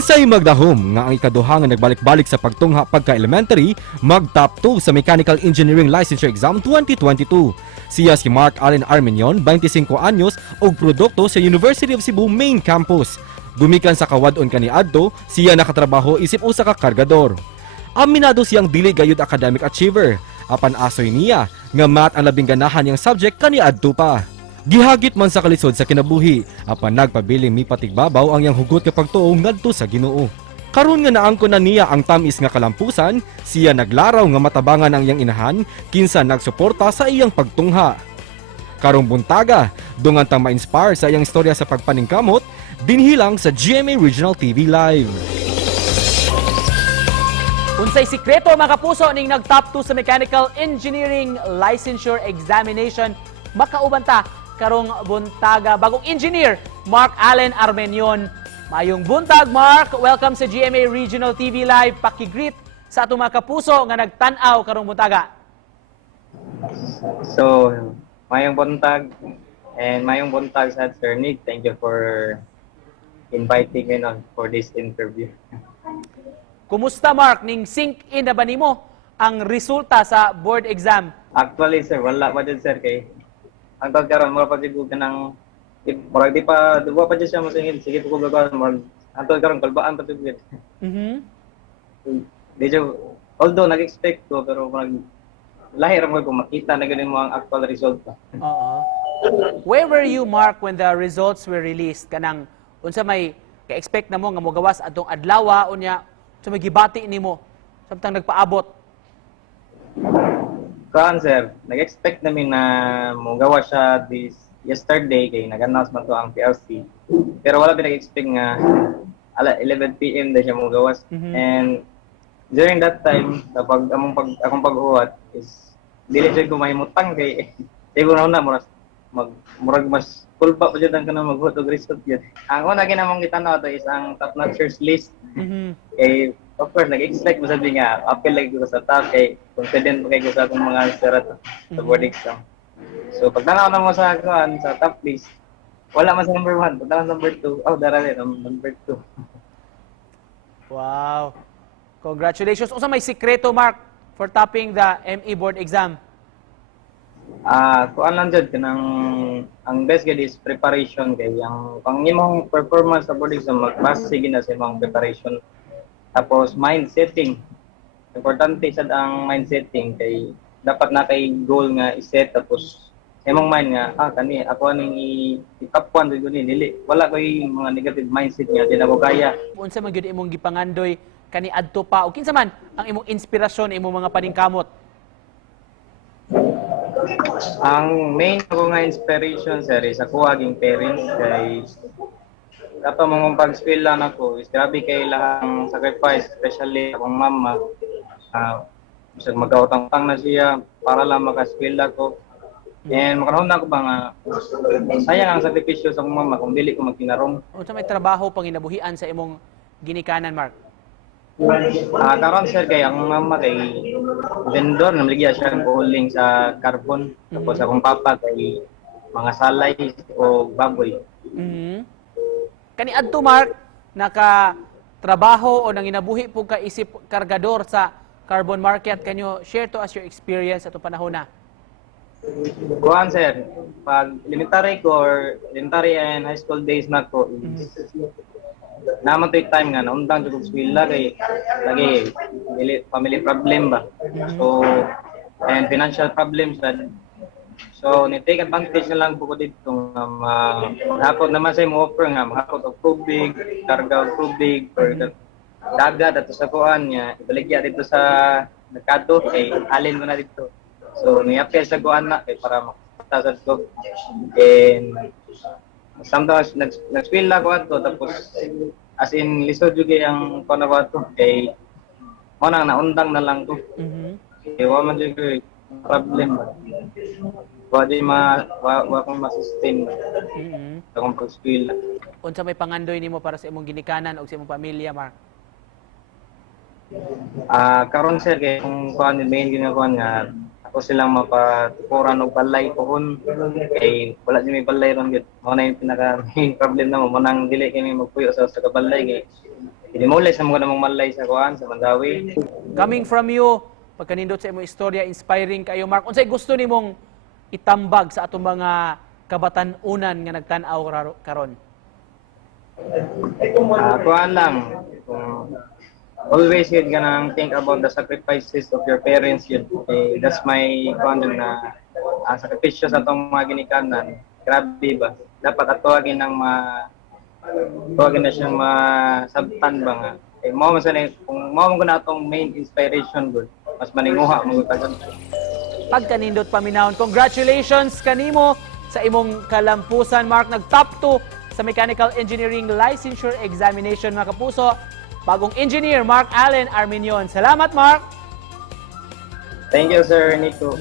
Unsay magdahom nga ang ikaduha nga nagbalik-balik sa pagtungha pagka-elementary, mag-top 2 sa Mechanical Engineering Licensure Exam 2022. Siya si Mark Allen Armenion, 25 anyos, og produkto sa University of Cebu Main Campus. Gumikan sa kawadon kaniadto, siya nakatrabaho isip usa ka kargador. Aminado siyang dili gayud academic achiever, apan asoy niya nga math ang labing ganahan niyang subject kaniadto pa. Gihagit man sa kalisod sa kinabuhi, apan nagpabiling mipatigbabaw ang yang hugot nga pagtuo ngadto sa Ginoo. Karon nga naangkon na niya ang tamis nga kalampusan, siya naglaraw nga matabangan ang iyang inahan kinsa nagsuporta sa iyang pagtungha. Karong buntaga, dungan tang ma-inspire sa iyang istorya sa pagpaningkamot, dinhilang sa GMA Regional TV Live. Unsay sikreto mga kapuso ning nag-top 2 sa Mechanical Engineering Licensure Examination, makauban ta karong buntaga bagong engineer Mark Allen Armenion. Mayong buntag Mark, welcome sa GMA Regional TV Live. Paki-greet sa atong mga kapuso nga nagtan-aw karong buntaga. So, mayong buntag and mayong buntag sa Sir Nick. Thank you for inviting me on for this interview. Kumusta Mark, ning sink in na ba nimo ang resulta sa board exam? Actually, sir, wala pa dyan, sir, kay ang tagkaroon, mura pa siguro ka ng murag di pa, duwa pa dyan siya masingil. Sige po ko gagawin, murag ang tagkaroon, kalbaan pa siguro. Although, nag-expect ko, pero murag lahir mo kung makita na ganun mo ang actual result pa. Where were you, Mark, when the results were released? Kanang, unsa may ka-expect na mo nga mogawas atong adlaw, unya, sa may gibati nimo samtang nagpaabot? Kaan, sir, nag-expect namin na magawa siya this yesterday kay nag-announce man to ang PRC. Pero wala din nag-expect nga 11 PM na siya magawas. And during that time, kapag akong pag-uwat is dili siya kumahimutang kay siguro na murag mas kulpa pa jud ang kanang maghuot og result yun. Ang una ginamong gitanaw to is ang top notchers list. Kay of course nag-expect mo sabi nga appeal lagi ko sa top kay confident kay ko sa akong mga surat sa board exam. So pag tanaw na mo sa top list, wala man sa number 1, pag number 2, darali number 2. Wow. Congratulations. Unsa may sikreto Mark for topping the ME board exam? Kuan lang jud kanang ang best gid is preparation kay ang pang imong performance sa board exam magbase gid na sa imong preparation. Tapos mind setting. Importante sad ang mind setting kay dapat na kay goal nga i-set tapos imong mind nga kani ako ning i-top 1 gud ni dili wala koy mga negative mindset nga di na ko kaya. Unsa man gyud imong gipangandoy kani adto pa o kinsa man ang imong inspirasyon imong mga paningkamot? Ang main ko nga inspiration sir is ako aging parents kay kato mong pag-school lang ako is grabe kay lahang sacrifice especially akong mama. Bisag mag-autang na siya para lang maka-school ako. And makarahon na ako ba nga sayang ang sakripisyo sa akong mama kung dili ko magtinarong. Unsa may trabaho pang ginabuhian sa imong ginikanan Mark? Karon sir kay ang mama kay vendor namligya siya ng uling sa carbon tapos akong papa kay mga salay o baboy. Kani adto Mark naka trabaho o nanginabuhi po ka isip kargador sa carbon market, can you share to us your experience ato panahon na? Kuan sir, pag elementary ko or elementary and high school days na ko naman to time nga naundang jud eskwela kay lagi family problem ba. So and financial problems that so ni-take advantage na lang po ko dito nga hapon naman sa mo offer nga mahapon og tubig, karga og tubig or dagat ato sa kuan niya ibaligya dito sa merkado kay alin mo na dito. So ni-apply sa kuan na kay para makatasad ko. And sometimes nag-eskwela ko ato tapos as in lisod jud kay ang kuan ko ato kay mo nang naundang na lang to. Kaya wa man jud problem ba. Wa kong ma-sustain akong pag-school. Unsa may pangandoy nimo para sa imong ginikanan o sa imong pamilya Mark? Karon sir kay kung kuan main ginagawa nga ako silang mapatukuran og balay pohon kay wala di may balay ron gid. Mao na yung pinaka main problem na mo nang dili kami magpuyo sa balay kay Inimulay sa mga namang malay sa kuan sa Mandawi. Coming from you, pagkanindot sa imong istorya, inspiring kayo, Mark. Unsay gusto nimong itambag sa atong mga kabatan-unan nga nagtan-aw karon? Kuan lang. Always yun ka nang think about the sacrifices of your parents yun. That's my kuan dun na sakripisyo sa itong mga ginikanan. Grabe ba? Dapat atuagin ng tuwagin na siyang masabtan ba nga. Mao man sa kung mao man ko na atong main inspiration good. Mas maninguha mo tagan. Pagkanindot paminahon, congratulations kanimo sa imong kalampusan, Mark. Nag-top 2 sa Mechanical Engineering Licensure Examination, mga kapuso. Bagong engineer, Mark Allen Armenion. Salamat, Mark! Thank you, Sir Nico.